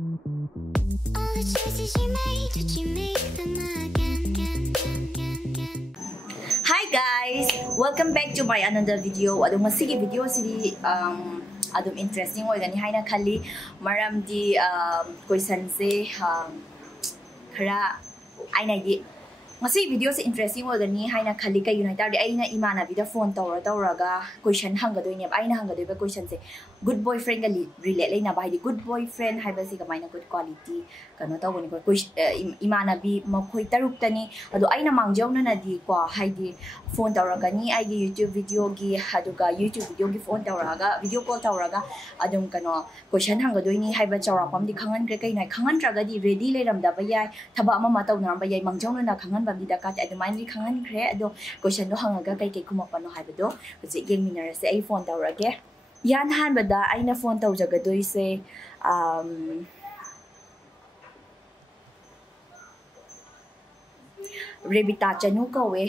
All the choices you made, did you make them again? Hi guys! Welcome back to my another video. Adong masigi video sidi adong interesting oy gani haina khali maram di question se khara aina di ngasi video se interesting oy gani haina khali kay unai tar di aina imana bida phone tawraga question hanga doi ne aina hanga doi ba question se good boyfriend ga relate leina ba di good boyfriend haiba si kamaina good quality kano tawoni ko imana bi makhoi taruk tani ado aina mangjawna na di ko haidi phone tawraga ni ai YouTube video gi haduga YouTube video gi phone tawraga video call tawraga adum kano question hanga doi ni haiba chawrapam di khangan kre kai nai khangan traga di ready leiram da ba yai thaba ama ma tawna ba yai mangjawna na khangan bam di da ka adu main ri khangan kre ado question do hangaga kai kai kuma pano haiba do je geng minara se ai phone tawrage yan han bada aina phone tawjaga doi se Rebita chanu kawe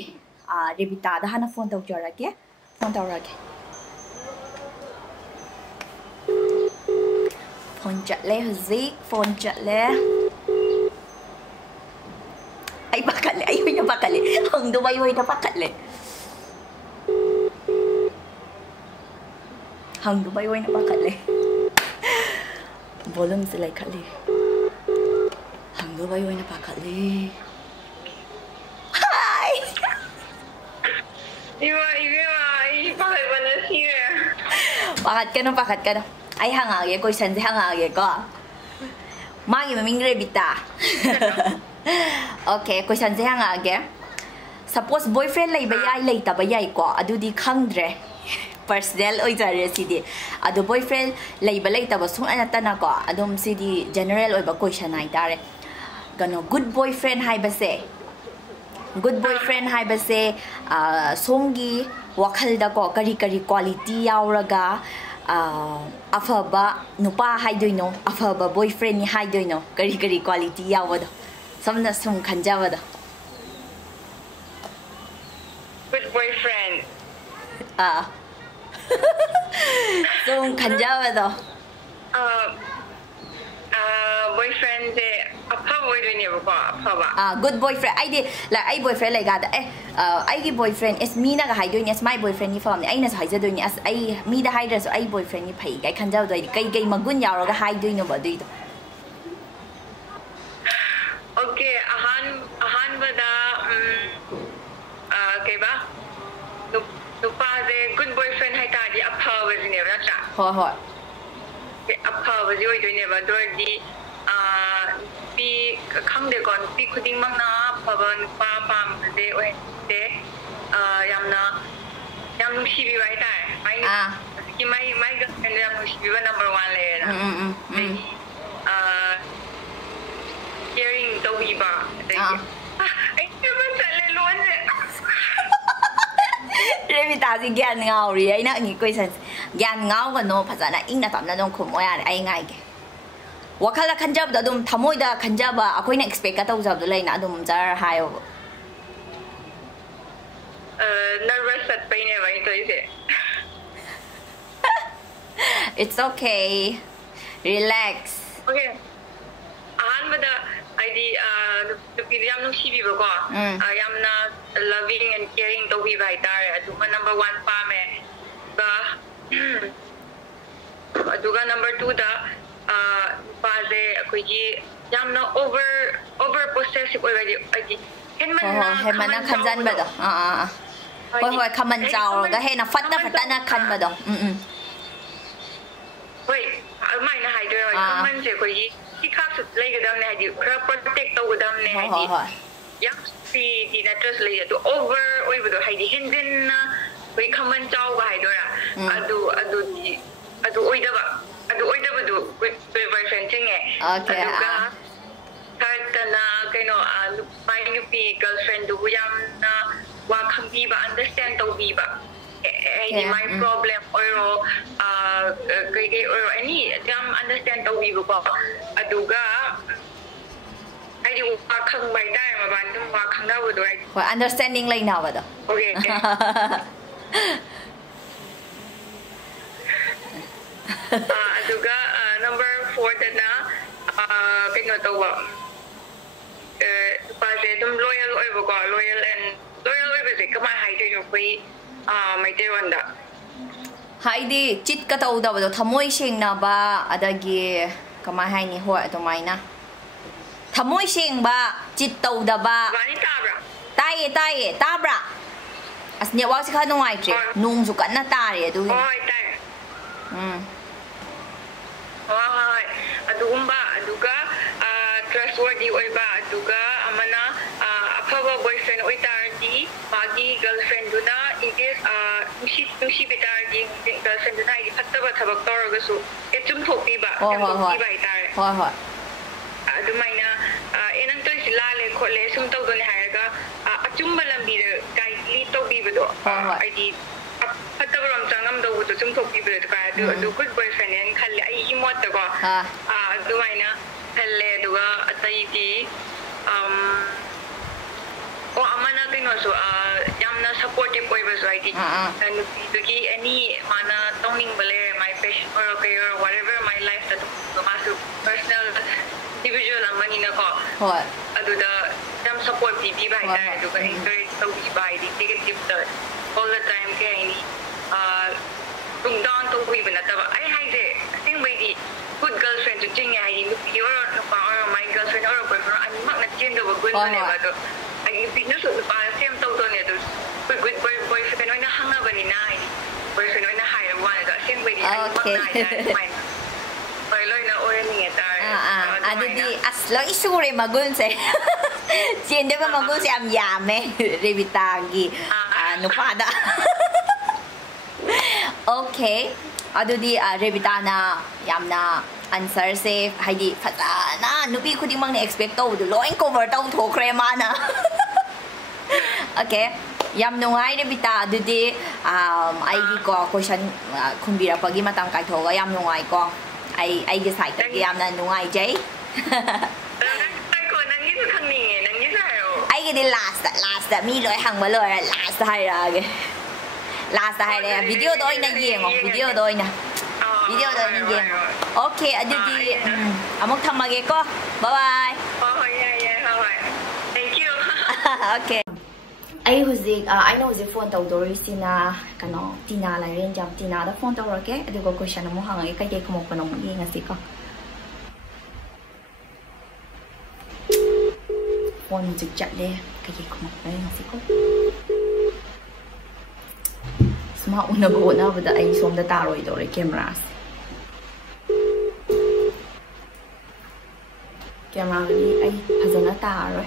Rebita da hana phone tawjarage phone tawrage phone chatle huzik phone chatle ay bakale ay na bakale hang dubai hoy na bakale hang dubai hoy na bakale volume se like kale hang dubai hoy na bakale Pakat ka no. Ay hangage ko san si hangage ko. Magi maming Rebita. Okay, ko san si hangage. Suppose boyfriend lay bayay lay ta bayay ko. Adu di khangdre. Personal oi jare sidi. Adu boyfriend lay balay ta basung anata na ko. Adum sidi general oi ba question ay tare. Gano good boyfriend hay base. Good boyfriend hai base songi wakhal da ko kari quality yauraga afaba nupa hai doino afaba boyfriend ni hai doino kari quality yawada samna sum khanjawada good boyfriend sum khanjawada boyfriend de apha boy doine ba apha good boyfriend ai de like ai boyfriend like ga ai gi boyfriend is me na ga hai doine is my boyfriend ni form ni ai na sai ja doine as ai me da hai da so ai boyfriend ni phai kai khanjaw doi kai magun yaw ga hai doine ba doi okay ahan bada kai ba nupa de good boyfriend hai ta di apha ba ni ra cha ho apha ba ji oi doine ba dor di pi khangde kon pi khuding mangna paban pa pam de oi de yamna yam nushi bi bai tai mai ki mai ga yam nushi bi number 1 le na caring to bi ba de ai ba chale lon ne Rebita si gyan ngau ri ai na ngi question gyan ngau ga no phajana ingna tamna dong khum oya ai ngai ge wakala khanjab da dum thamoi da khanjaba akoina expect ka tawjab do laina dum jar hayo nervous at pain e vai to ise it's okay relax okay ahan bada ID the piriam no shibi ba ko yamna loving and caring to bi bai tar aduma number 1 pa me ba aduga number 2 da pa de akogi yamna over possessive oi bai adi hen man khanjan ba do hoi khaman chaw ga he na fatta na khan ba do hoi mai na hai do man je ko yi ki khap su lai ga dam ne hadi kra protect to ga dam ne hadi yak si di na trust lai to over oi ba do hadi hinjin na hoi khaman chaw ga hai do ra adu oi da ba do boyfriend ching e okay na kaino mai ni pi girlfriend du yam na wa khambi ba understand to bi ba my problem or or any jam understand to bi ba aduga ai di wa khang bai dai ma ban dum wa khang da wo do ai understanding lai na ba do okay aduga number 4 da na kino tawwa pase dum loyal oiba ko loyal oiba se kama haide no koi maite wanda haidi chit ka tawda ba thamoi seng na ba adagi kama hai ni ho atomaina thamoi seng ba chit tawda ba bani tabra taye tabra asne wa si kha nungai tre nung su kan na tare adu oi tai oi adugumba aduga trustworthy oiba aduga amana afaba boyfriend oitardi magi girlfriend duna is nushi bitardi girlfriend duna I fattaba thabak toragasu echum thopi ba ba itare hoi adumaina enang to silale khole sum tawdone haraga achumba lambi guide li tawbibado id fattaba ram changam dawudo chum thokbibado ka adu good boyfriend en khalle ai imot ko adumaina khalle duga ataidi o amana kino so yamna supportive oibaso id and dugi any mana towning bale my passion or career or whatever my life that masu personal individual amani na ko hoi aduda dam support bibi ba ida aduga encourage to bi ba id negative all the time ke any tung down to bi bana ta ai haide sing bai di good girlfriend to jing ai ni your or my girlfriend or boyfriend ani mak na chen do gun ne ba do ai business so pa same to ne do good boyfriend na hanga bani na ai boyfriend na hire one da sing bai di ai mak na ai pai loi na ore ni ta adudi aslo isure magun se chende ba magun se am yame revita gi nupada okay adudi revita na yamna answer se haidi phana nubi khuding mang ne expect to du loin cover to thokre mana okay yam nungai revita adudi ai gi ko question khunbira pagi matang kai thoga yam nungai ko ai cái site cái am na nungai jai ai ko nang ni khang ni nang ni sa ro ai cái đi last mi loi hang ma loi last hai ra cái last hai le video đôi na yeng video đôi na yeng okay adu di amok thamage ko bye bye thank you okay ai huzik I know the phone tàu đôi xin kano tina lại lên jam tina đó phone tàu rồi cái adu ko question mo hang ai cái không một phần nào gì ngasi ko phone trực chặt đi cái gì không một đấy ngasi ko smart una bo na bada ai som da ta rồi rồi camera đi ai phazana ta rồi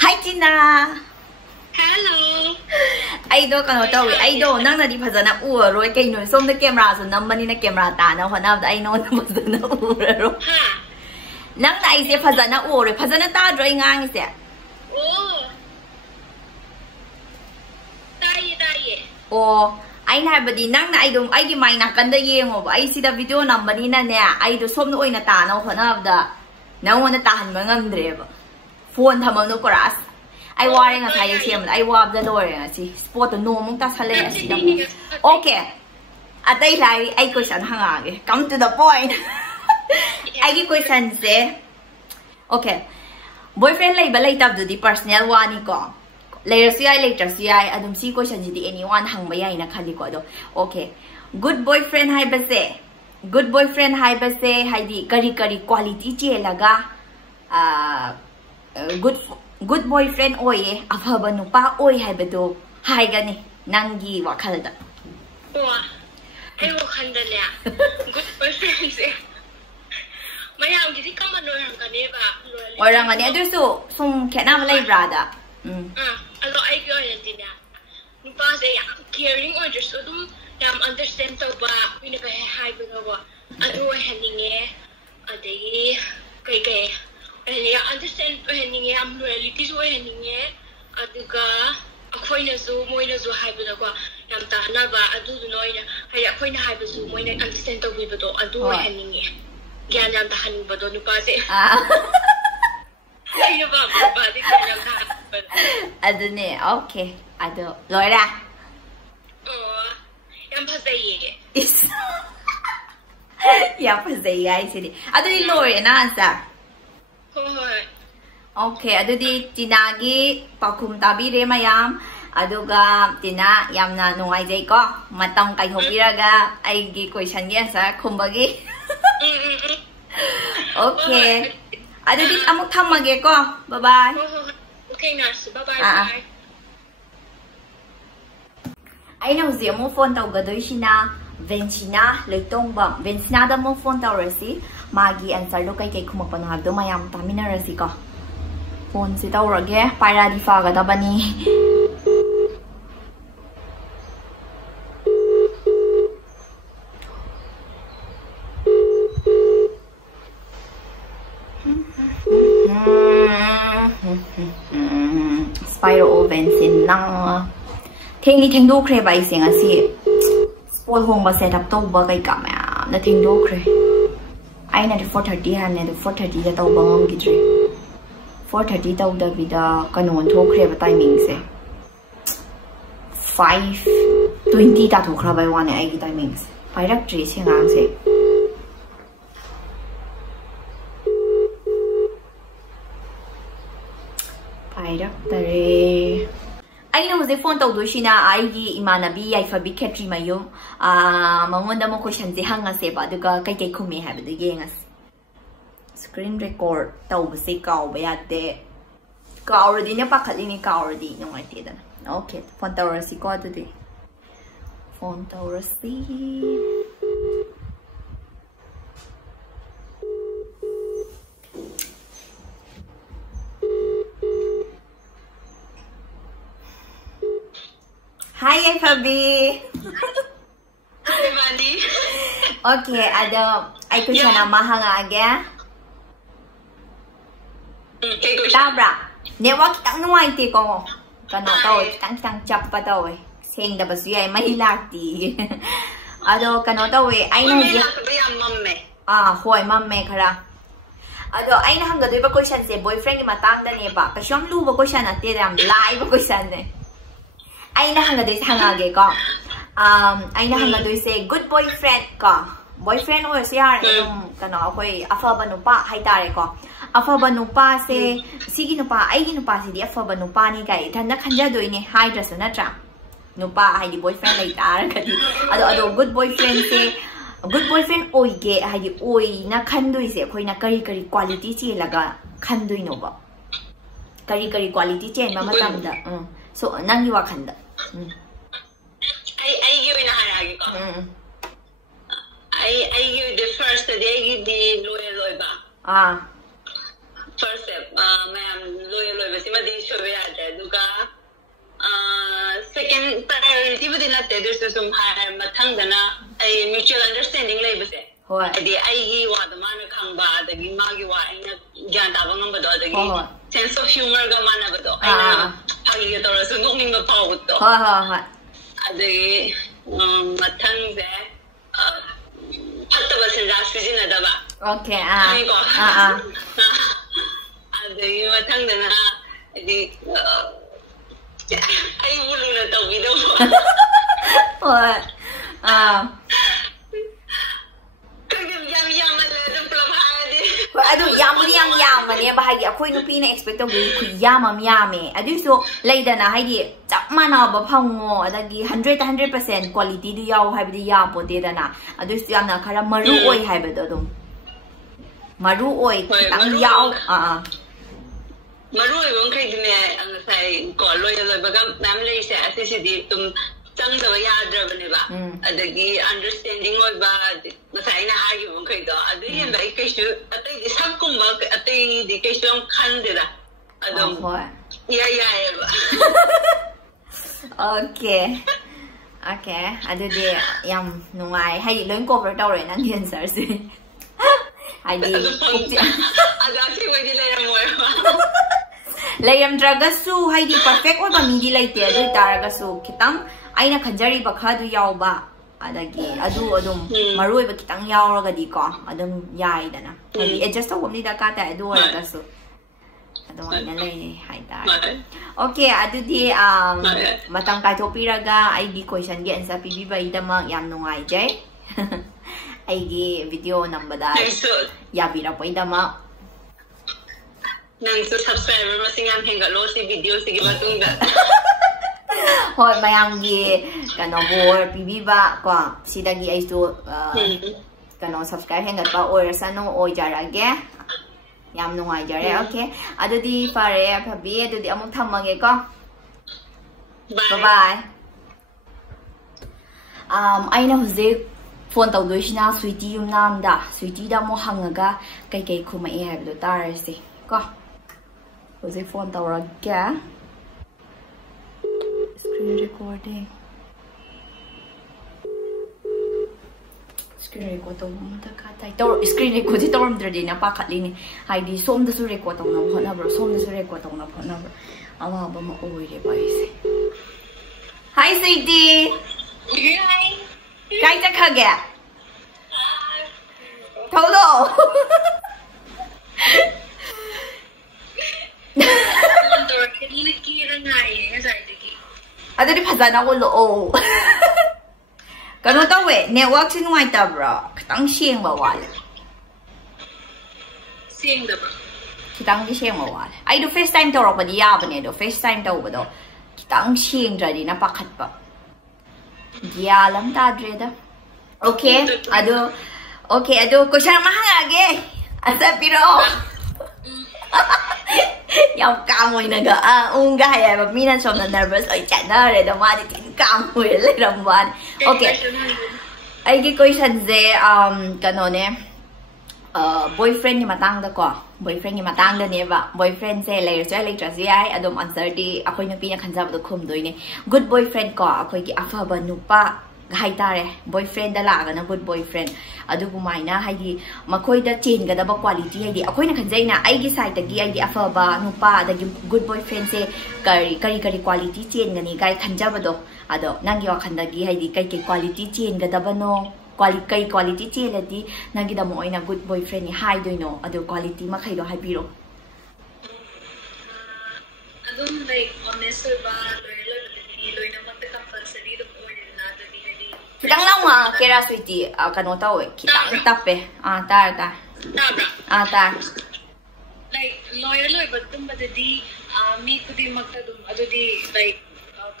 Hi Tina. hello Ai do kano tawi ai do nang na di phazana u rồi kai noi som da camera so nam mani na camera ta na hona da ai no na phazana u rồi ha nang na ai se phazana u rồi phazana ta rồi ngang se tai o ai na ba di nang na ai dum ai gi mai na kan da yengo ba ai si da video nam mani na ne ai do som no ina ta na hona da na wona ta han ma ngam dre ba phone thamam no koras ai waring a sai chem ai wab da lore si sport no mong ta sale si da okay atai lai ai question hanga ge come to the point ai gi question se okay boyfriend lai ba lai tab du di personal one ko later si ai later si ai adum si question ji di anyone hang ba yai na khali ko do okay good boyfriend hai ba se good boyfriend hai ba se hai di kari quality che laga good boyfriend oye afaba nupa oy haibado haigani nangi wakhalda wa ai wakhalda ne good boyfriend se mayam gi kamma no rangane ba orangani adusu sum khena malai brada alo ai gi oyantina nupa se ya caring or just dum yam understand to ba wina ba haibado wa adu handinge adai kai and I understand when you am reality so when you aduga akoina zo moina zo haibada ko yam ta na ba adu no ina hay akoina haibazu moina understand to bibado adu haninge gyan yam ta hanin bado nu pa se ay ba di gyan ta adu ne okay adu loira yam pa sai is Yam fazay guys sidi. Ado di lore na answer. Hoy. Okay, ado di tinagi pakum tabi re mayam. Aduga tina yam na nungay jay ko. Matang kay hopiraga ay gi question gi answer kumbagi. Okay. Ado di amok thamage ko. Bye bye. Okay, nurse. Bye bye. Aina huzi mo phone tawgadoy sina Vencina Loitongba. Vencina da mo phone tawrasi magi answer lo kay kumapano habdo mayam taminarasi ko. Phone si tawrage para di faga da bani. Spiral Vencin nang Thengli thengdo khre bai sing asi sport home ba setup to ba kai kam ya na thengdo khre aina 4:30 han ne 4:30 da taw bangam gidre 4:30 taw da vida kanon tho khre ba timing se 5:20 ta tho khra bai wane ai gi timings pairak tre se ngang se pairak tare I know the phone to Dushina, I Imanabi, I fabi Katri Mayo, Mamunda Mokoshan, the Hanga Seba, the Kake Kumi have the gangs. Screen record, Tausi cow, be at the cow, the Nepacalini cow, no, I didn't. Okay, phone tower, see, got today. Phone tower, see. Hi, Fabi. Hi, Mani. Okay, ada ay ko siya na mahanga agya. Tabra. Network tang nuai ti ko. Kano taw tang chap pa taw eh. Sing da basu ay mahilati. Ado kano taw eh ay na di. Hoy mamme khara. Ado ay na hanga doi ba question se boyfriend ki matang da ne ba. Kasyam lu ba question na ti ram live question ne. Ay na hanga doi hangage ko. Ay na hanga doi say good boyfriend ko. Boyfriend o siya yung kano ako'y afaba nupa hay tare ko. Afaba nupa se sige nupa ay ginupa si di afaba nupa ni kay tan nakanja doi ni hay dress na tra. Nupa hay di boyfriend lay tare kadi. Ado good boyfriend se good boyfriend oy ge hay di oy na khandoi se ako'y na kari quality chi laga khandoi no ba. Kari quality chen ma matamda. So nang iwa khanda. I give in a hierarchy. I give the first day give the loyal ba. First step, ma'am, loyal ba si madi shobe ate duka. Second priority within that there's some higher mathang dana a mutual understanding lay ba se. Adi ai gi wa da man khang ba da gi ma gi wa ina gyan ta bang ba do da gi sense of humor ga mana ba do. Ai hagi ga to so ngong ba pa ut do. Adi mathang se fatta ba se ja sijina da ba. Okay, Adi mathang dana adi ai bulu na to bi do. Ado yamuri yang yamane ba hagi akoi nupi na expect of ku yamam yame adu so laidana hagi chap mana ba phango adagi 100% quality du yaw haibdi ya pote dana adu so yamna khara maru oi haibdo dum maru oi tang yaw maru oi bong khai dine ang sai ko loy ba gam nam lei se assidi tum chang da ya dra bane ba adagi understanding oi ba masai na ha gi bong khai do adu yen ba kai shu atai di sak kum ba atai di kai shu khan de da adum ya ba Okay adu de yam nungai hai loin ko ver taw re nang answer si hai di aga si wai di lai mo layam dragasu hai di perfect or ba mi di lai te adu taragasu kitang aina khanjari ba khadu yaw ba adagi adum maroi ba kitang yaw ra ga di ko adum yai dana hai adjust to ni da ka ta adu ra ga su adu na lai hai ta okay adu di matang ka topi ra ga id question gi answer pi ba ida ma yam nungai jai Aigi video nambada yabirappoidama nang subscriber masing ang hengalo si video sige matungda hoi mayamgi kano bor pibiba ko sidagi ay to kano subscribe hengat pa or sanong oi jarage yam nungay jare okay adudi fare phabi adudi amuk thammage ko bye bye aina huzik phone tawdoisina sweetie yum namda sweetie da mo hangaga kai kai khuma e habdo tarase ko huzik phone tawrage screen recording screen record to katai to screen record to ramdredi na pakhatli ni haidi som da su record tawna phona bro som da su record tawna phona bro ama ba ma oire ba ise hi sweetie hi kai ta khage thodo adudi phajana ko lo kano tawe network sin ngai ta bro khitang sieng ba wal sieng da ba khitang di sieng ba wal ai do FaceTime to ro ba di ya ba ne do FaceTime to ba do khitang sieng dra di na pakhat ba ya lam ta dre da okay ado ko sha ma hangage asa piro yam kamoi naga unga ya ba mina som na nervous oi chana re da ma di tin kamoi le ramwan okay ai gi question ze kano ne boyfriend ni matang da ko boyfriend ni matang da ne ba boyfriend se le tra si ai adom answer di akoi na pi na khanjab do khum doi ne good boyfriend ko akoi gi afa ba nupa hai tare boyfriend da la ga na good boyfriend adu gumaina hai di makoi da chen ga da ba quality hai di akoi na khanjai na ai gi side da gi ai di afa ba nupa da gi good boyfriend se kari quality chen ga ni gai khanjab do ado nang gi wakhan da gi hai di kai quality chen ga da ba no quality chen la di nang gi da mo ina good boyfriend ni hai doi no ado quality ma khai do hai biro adum like honest ba loina mak compulsory do kitang lang kera sweetie kano tawe kitang tape tar tar like loyal but tum badadi me kudi makta dum adudi like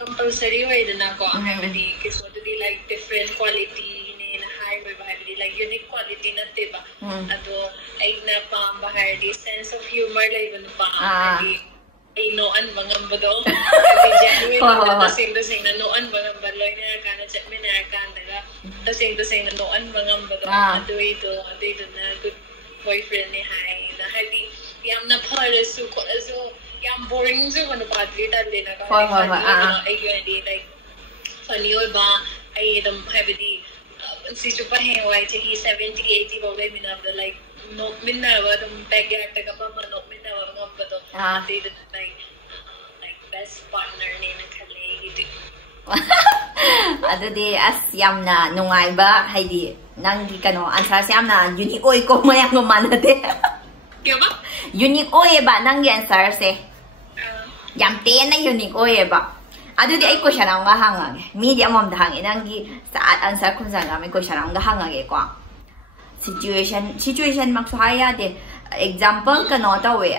compulsory way na ko amadi kiso adudi like different quality ne na high by like unique quality na tiba ado ay na pa bahari sense of humor like no pa amadi noan bangam bado genuine sing na noan bangam baloy na kana chat me na kan daga sing na noan bangam bado ado na good boyfriend ni hai na hali yam na phara su ko so yam boring su ko na padri ta le na ka ai gani like funny oi ba ai dam have di si chu pa he wai che 70 80 ba le mina like no minna wa dum backyard ta ka pa no minna wa ngam ba to they like best partner ni na khale idi adudi as yamna nungai ba haidi nang gi kano answer se yamna unique oi ko mayang ko manade kya ba unique oi ba nang gi answer se yam te na unique oi ba adudi ai question ang ga hangage media mom da hangi nang gi sa answer kun sang ga me question ang ga hangage ko situation mak haya de example kano tawe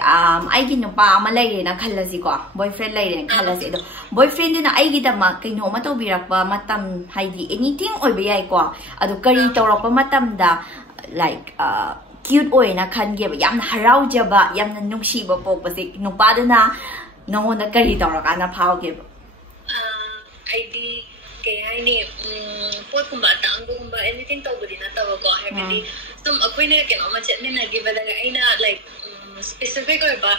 ai gi nupa ma lai na khalasi ko boyfriend lai na khalasi do boyfriend na ai gi da ma kaino ma to birak ba matam haidi anything oi be ai ko adu kari tawrak pa matam da like cute oi na khan ge ba yam harau ja ba yam na nungsi ba pok ba si nupa da na nongo na kari tawrak ana phao ge ba id kaya ni pot kumba taang kumba anything to budi na tawa ko heavily tum akoy na ken ma chat ni na give daga aina like specific or ba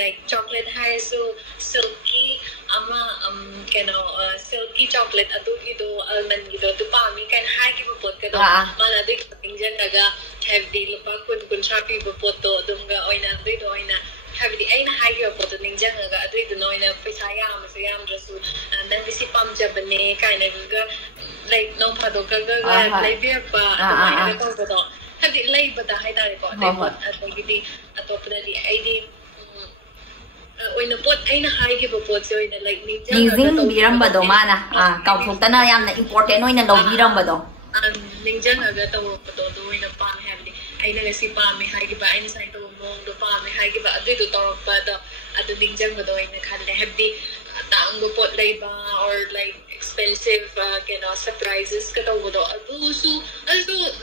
like chocolate hair so silky ama keno silky chocolate adu gido almond gido to pa mi kan ha ki pot ka do mana dik pingjan daga heavy lupa kun shapi pot to dumga oina do oina heavily aina ha ki pot ningjang ga adu do oina paisa yam drasu dan bisi pam jabane kind of like no phado ka like beer pa ato ko to hadi like bata hai tare ko ato gidi ato prali id oina pot aina hai ki pot so oina like ningjang biram ba do mana kau thok ta na yam na important oina lo biram ba do ꯅꯤꯡꯖꯪꯉꯒ ꯇꯧꯔꯛꯄꯗꯣ ꯑꯗꯨ ꯑꯣꯏꯅ ꯄꯥꯝꯃꯦ ꯍꯥꯏꯕꯗꯤ ꯑꯩꯅ ꯉꯁꯤ ꯄꯥꯝꯃꯦ ꯍꯥꯏꯈꯤꯕ ꯑꯩꯅ ꯁꯨꯃꯥꯏꯅ ꯇꯧꯕ ꯃꯑꯣꯡꯗꯣ ꯄꯥꯝꯃꯦ ꯍꯥꯏꯈꯤꯕ ꯑꯗꯨꯏꯗꯣ ꯇꯧꯔꯛꯄꯗꯣ ꯑꯗꯨ ꯅꯤꯡꯖꯪꯕꯗꯣ ꯑꯣꯏꯅ ꯈꯜꯂꯦ ꯍꯥꯏꯕꯗꯤ ꯑꯇꯥꯡꯕ ꯄꯣꯠ ꯂꯩꯕ or like expensive ꯀꯩꯅꯣ ꯁꯔꯄ꯭ꯔꯥꯏꯖꯦꯁꯀ ꯇꯧꯕꯗꯣ ꯑꯗꯨꯁꯨ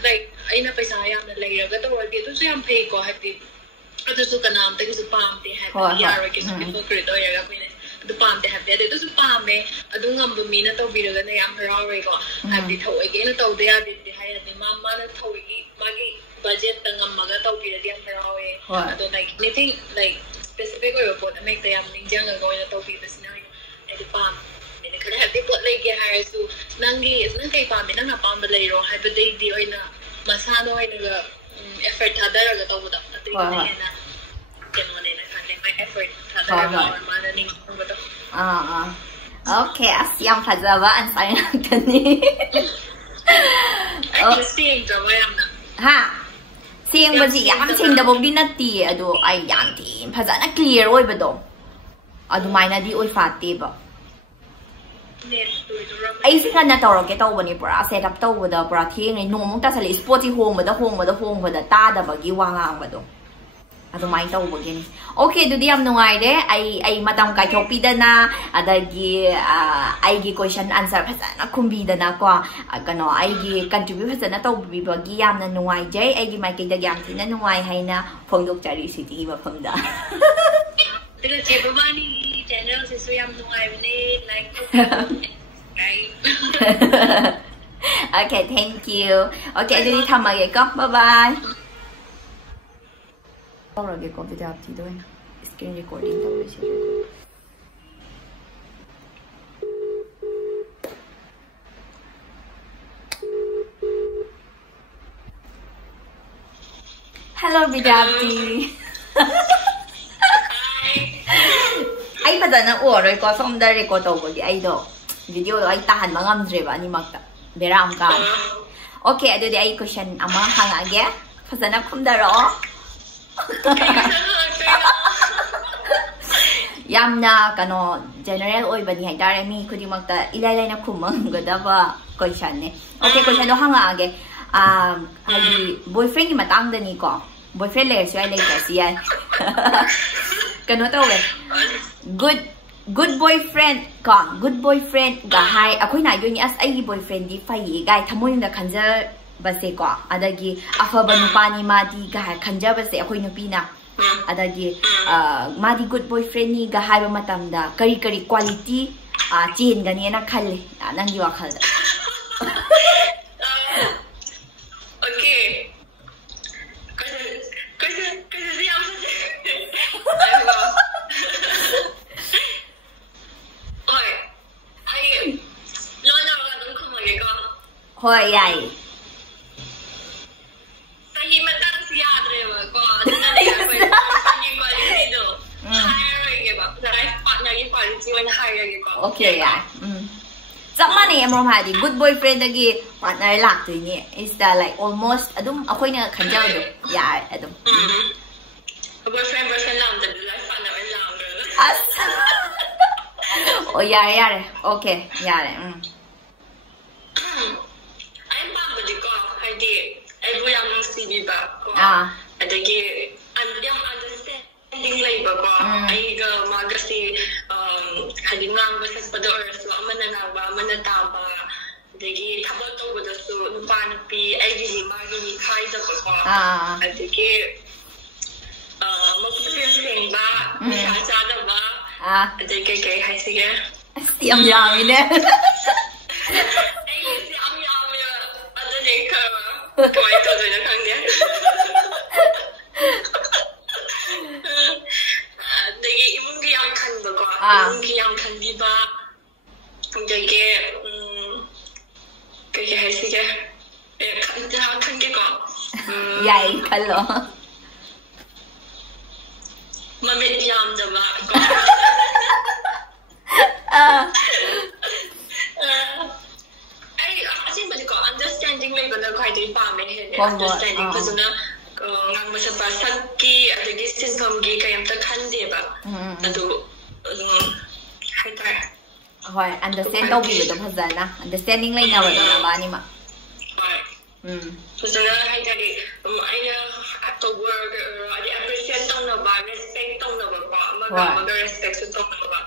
like ꯑꯩꯅ ꯄꯩꯁꯥ ꯌꯥꯝꯅ ꯂꯩꯔꯒ ꯇꯧꯔꯗꯤ ꯑꯗꯨꯁꯨ ꯌꯥꯝ ꯐꯩꯀꯣ ꯍꯥꯏꯕꯗꯤ ꯑꯗꯨꯁꯨ ꯀꯅꯥꯝꯇꯒꯤꯁꯨ ꯄꯥꯝꯗꯦ ꯍꯥꯏꯕꯗꯤ ꯌꯥꯔꯣꯏ ꯀꯩꯁꯨ ꯍꯤꯄꯣꯀ꯭ꯔꯤꯠ ꯑꯣꯏꯔꯒ ꯑꯩꯈꯣꯏꯅ ꯑꯗꯨ ꯄꯥꯝꯗꯦ ꯍꯥꯏꯕꯗꯤ ꯑꯗꯨꯁꯨ ꯄꯥꯝꯃꯦ ꯑꯗꯨ ꯉꯝꯕ ꯃꯤꯅ ꯇꯧꯕꯤꯔꯒꯅ ꯌꯥꯝ ꯍꯔꯥꯎꯔꯦꯀꯣ ꯍꯥꯏꯕꯗꯤ ꯊꯑꯣꯏꯒꯦꯅ ꯇꯧꯗ ꯌꯥꯗꯦꯗꯤ ꯍꯥꯏꯔꯗꯤ ꯃꯥꯅ ꯊꯑꯣꯏꯒꯤ ꯃꯥꯒꯤ ꯕꯖꯦꯠꯇ ꯉꯝꯃꯒ ꯇꯧꯕꯤꯔꯗꯤ ꯌꯥꯝ ꯍꯔꯥꯎꯋꯦ ꯑꯗꯣ like anything like specific ꯑꯣꯏꯕ ꯄꯣꯠ ꯑꯃ ꯍꯦꯛꯇ ꯌꯥꯝ ꯅꯤꯡꯖꯪꯉꯒ ꯑꯣꯏꯅ ꯇꯧꯕꯤꯕꯁꯤꯅ ꯑꯩꯗꯤ ꯄꯥꯝꯃꯦ ꯈꯔ ꯍꯥꯏꯕꯗꯤ ꯄꯣꯠ ꯂꯩꯒꯦ ꯍꯥꯏꯔꯁꯨ ꯅꯪ ꯀꯩ ꯄꯥꯝꯃꯦ ꯅꯪ ꯑꯄꯥꯝꯕ ꯂꯩꯔꯣ ꯍꯥꯏꯕꯗꯩꯗꯤ ꯑꯣꯏꯅ ꯃꯁꯥꯅ ꯑꯣꯏꯅꯒ effort ꯊꯥꯗꯔꯒ ꯇꯧꯕꯗꯣ ꯑꯗꯨꯒꯤꯅ ꯍꯦꯟꯅ ꯀꯩꯅꯣꯅꯦꯅ ꯈꯜꯂꯦ ꯃꯥꯏ effort ꯊꯥꯗꯔꯒ ꯃꯥꯅ ꯅꯤꯡꯖꯪꯕꯗꯣ Okay, as yang fazaba ang sayo ngtani. Ay, sing drama yamna. Ha. Sing ba si yam sing da bog din nati ado ay yam tin fazana clear oi ba do. Ado mai na di oi fati ba. Ay sing na tawro ke taw ba ni pura set up taw ba da pura thing ni nomong ta sali sport ti home ba da ta da ba gi wangang ba do. Ado mai taw ba gin. Okay, do di am nungay de ay matam kay chopida na adagi ay gi question answer phasana kumbida na ko kano ay gi contribute phasana taw bi ba gi yam na nungay jay ay gi mai kay da yam tin na nungay hay na phongdok chari city ba phangda. Pero che ba ni channel si so yam nungay ni like Okay, thank you. Okay, do di thamage ko. Bye bye. Rồi có video thì thôi screen recording thôi chứ. Hello Vidyapi. Ai bây giờ nó ủa rồi có xong đây record đầu của ai đâu. Video đó ai tahan mà ngâm rồi bạn đi mặc beram ka. Okay, ada di ai question ama hang age. Bây nó không đỡ rõ. Yamna kano general oi bani hai tare mi khudi makta ilai na khumang gadaba question ne. Okay, question do hanga age ai boyfriend ki matang da ni ko boyfriend le so ai le ka sian kano to we good boyfriend ko good boyfriend ga hai akoi na yo ni as ai boyfriend di fai gai thamoi da khanja base ko adagi afaba nupani madi ga khanja base akoi nupi na adagi madi good boyfriend ni ga hai ba matam da kari quality chen ga ni na khalle nang gi wakhal da okay kasi am oi ai lo na ga dong khumage ko hoi yai Okay, yeah. Sama ni em rom hadi good boyfriend lagi partner lak tu ni. Is that like almost adum ako na kanjao do. Yeah, adum. Boyfriend lang the life partner lang. As. Oh yeah. Okay, yeah. Ay mama di ko hadi ay buyang CV ba ko. Adagi yung understanding lang ba ko ay ga magasi hadi ngang ba sa pador so mananaba manataba adagi tabot to go so paano pi ay gi magi kai sa ko adagi magpapilsing ba masasada ba adagi kay hay sige Siam yami ne ay siam yami adagi ka kawai to na kang niya 되게 임기양칸 거고 임기양칸 비바 되게 그게 할수게 칸 게고 야이 칼로 맘에 얌자마 아이 아신 거니까 understanding like 거 quite 밤에 해 understanding 그래서 ngang mo sa pasagki adagi sintomgi kayamta khanje ba adu haitar hoi understand daw bi do phazana understanding lai na ba ni ma fazana haitari aina atawar adi appreciate tawna ba respect tawna ba maga respect su tawna ba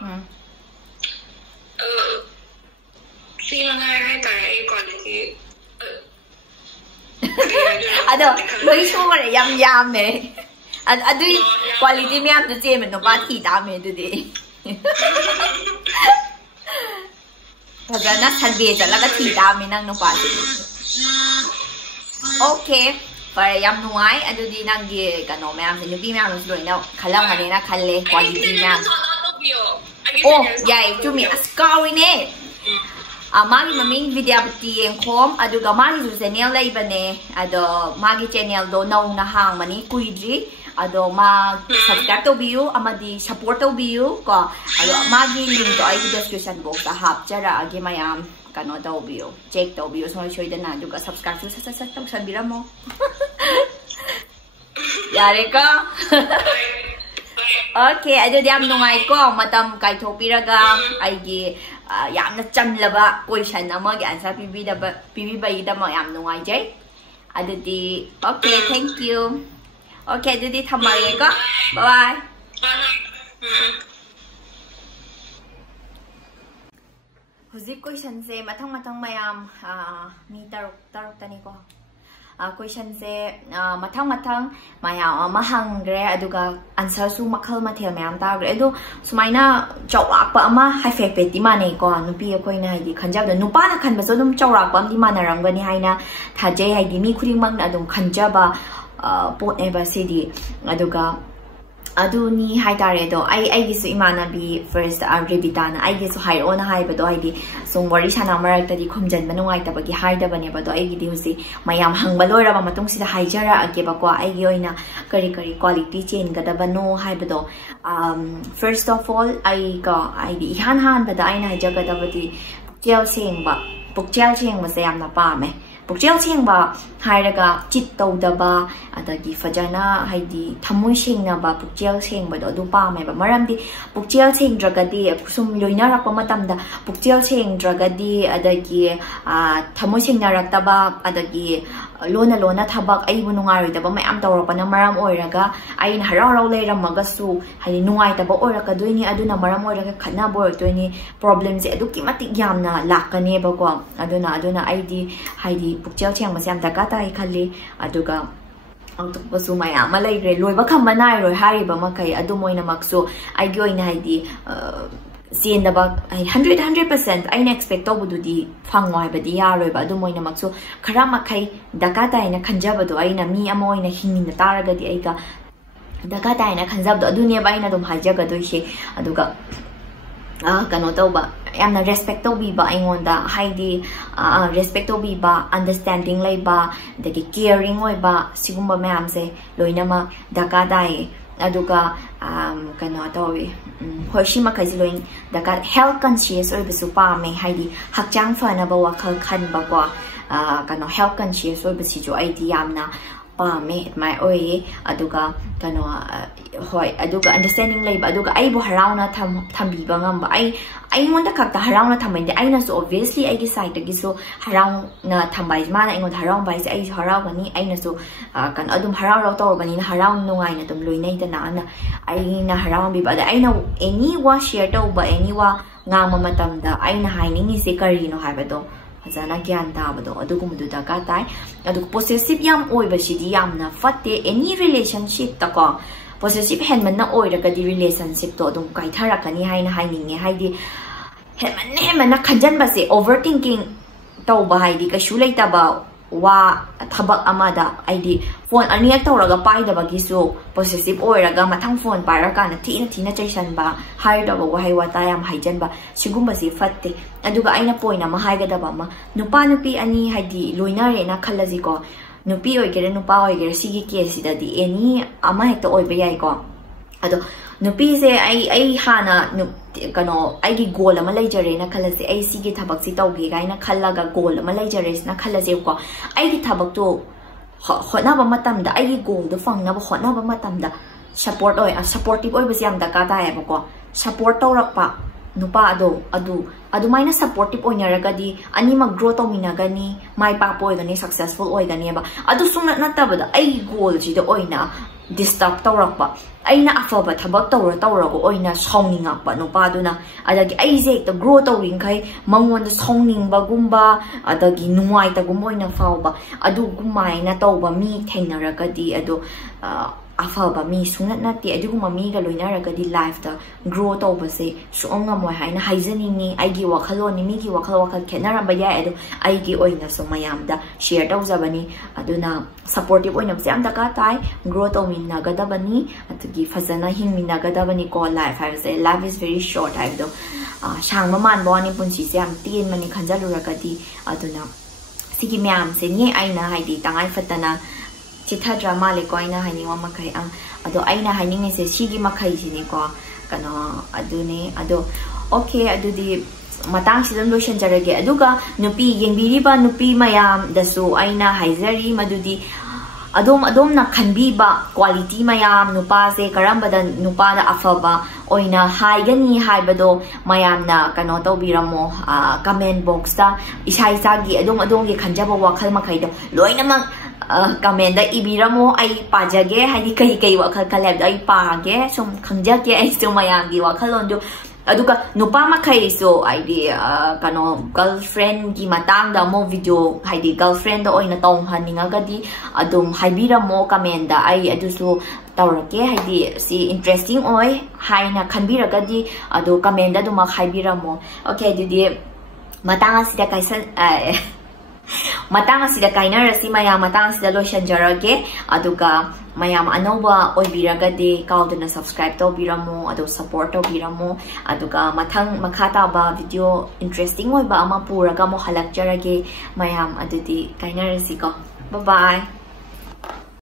feeling haitari quality ado loi shore yam me adu quality me am de me no ba thi da me du de fazana thanbe chala ka thi da me nang no pa okay para yam nuai adu di nang gi kano me am de nupi me am lo loi na khalam ngani na khalle quality na oh yai chu mi askawi ne magi maming Vidyavati Engkhom aduga magi su channel leibane ado magi channel do no na hang mani kuidri ado ma subscribe to view amadi support to view ko ado magi link to ai description box ta hapchara agi mayam kano to view check to view so shoy dana aduga subscribe su sa to sanbiramo yare ka okay ado diam nungai ko matam kai thopiraga ai gi yamna chanlaba question amagi answer pibidaba yam nungai jai adudi okay thank you okay adudi thamage ko bye bye huzik question se mathang mayam mi taruk tani ko question se mathang mayam mahangre aduga answer su makhal mathel mayam tagre edu sumaina chawrakpa ama haifek peti mane ko nupi akoi na haidi khanjab da nupa na khan baso dum chawrakpa amdi manarangani haina thajai haidi mi khuring mang adum khanjaba pot eba city aduga aduni haitare do ai gisu imana bi first rebitana ai gisu hai on hai bado ai di sung wari sana marak tadi khomjan manungai tabagi haida bane bado ai gi di husi mayam hangba loira ba matung sida haijara ake ba ko ai gi oina kari quality chain ga da bano hai bado first of all ai di han bada ai na jaga da badi pukjel seng ba se yamna pa me pukjel seng ba hairaga chit tawdaba adagi fajana haidi thamoi sengna ba pukjel seng ba do pa me ba maramdi pukjel seng dragadi sum loina rakpa matamda pukjel seng dragadi adagi thamoi sengna raktaba adagi lona thabak ai bu nungai daba mayam tawrapa na maram oiraga ai na harau leiramaga su haidi nungai taba oiraka doini aduna maram oiraga khana bor toini problems e aduki matik yamna lakane ba ko aduna ai di haidi pukjel seng ma sam daga tai khali aduga angtukpasu mayam malayre loiba khambanai roi hariba makai adu moina maksu ai goina haidi siendaba 100% aina expect to bududi phangwai badi yaroi ba adu moina maksu khara makai daga tai na khanjaba do aina mi amoina hingina taragadi aika daga tai na khanjab do adunia ba aina dum hajaga do she aduga kano tawba yamna respect to bi ba aingonda haidi respect to bi ba understanding lai ba dagi caring oi ba sigumba mayam se loina ma daga dai aduga kano tawi hoshima kaji loin daga health conscious oi bisu pa me haidi hakjang fana ba wakhal khan ba ko kano health conscious oi bisi jo ai di yamna pa me my oi aduga kano hoi aduga understanding lai ba aduga ai bu harauna thambi ba ngam ba ai ngonda khakta harauna thamai de aina so obviously ai gi side gi so harauna thambai mana ai ngon haraun bai se ai harau bani aina so kan adum harau ro tor bani na haraun nungai na tum loinai da na ai na haraun bi ba da aina any wa share to ba any wa ngama matam da aina haining se kari no ha ba do fazana gyan ta ba do adugum du da ka tai adug possessive yam oi ba sidi yam na fatte any relationship ta ko possessive hen man na oi ra ka di relationship to dum kai thara kani haina haining nge haidi hen man na khanjan ba se overthinking to ba haidi ka shu lai ta ba wa thabak amada aidi phone ani tawraga pai da ba gi so possessive oi ra ga mathang phone pai ra ka na thina chaisan ba hai da ba wa hai wa ta yam haijan ba sigum ba si fatte aduga aina poina ma hai ga da ba ma nupa nupi ani haidi loina re na khalaji ko nupi oi gere nupa oi gere sigi case da di any ama hekta oi ba yai ko ado nupi se ai hana kano ai gi goal ama leijare na khalase ai sigi thabak si tawgi gaina khallaga goal ama leijare na khalase ko ai gi thabak to hona ba matam da ai gi goal do fangna ba hona ba matam da support oi supportive oi ba siam da ka ta ya ba ko support tawrak pa nupa adu maina supportive oinaragadi anima grow tawminagani mai pa poigani successful oigani ba adu sungna natabada ai goal ji da oina disturb tawrakpa aina afaba thabak tawrago oina sawningakpa nupa duna adagi aije ta grow tawring khai mangon da sawning ba gumba adagi nuai ta gum oina fawba adu gumaina tawba mi thengnaragadi adu afaba mi sunat nati aduguma mi ga loinaragadi life ta grow tawbase suonga moi haina haijani ni aigi wakhaloni mi gi wakhal khenaramba ya adu aigi oina so mayam da share tawjabani aduna supportive oina jam da ka tai grow tawminna gadabani atugi fazana hingminna gadabani ko life I say life is very short I do shangma man boni punsi se am tin mani khanjaluragadi aduna sigi myam se ni aina haidi tangai fatana chitha drama le ko aina hani wa makai ang ado aina hani nge se sigi makai sini ko kano adune ado okay adudi matang sidon lotion jarage aduga nupi yengbiriba nupi mayam dasu aina haizari madudi adom na khanbiba quality mayam nupa se karamba da nupa da afaba oina haigani haibado mayam na kano tawbiramo comment box ta isai sagi adom ge khanjaba wakhal makai do loina comment da ibiramo ai pajage hadi kai wakhal kalab da ai page sum khangjake ai so mayam gi wakhalon do aduka nupa makai so ai kano girlfriend gi matang da mo video haidi girlfriend da oina tong haninga gadi adum haibiramo comment da ai adusu tawrake haidi si interesting oi haina khanbiragadi adu comment da duma haibiramo okay dudi matang asida kaisan matang asida kainarasi mayam matang asida lotion jarage aduga mayam anoba oibiragadi kauduna subscribe tawbiramo adu support tawbiramo aduga mathang makhata ba video interesting oiba ama puraga mo halak jarage mayam adudi kainarasi ko bye bye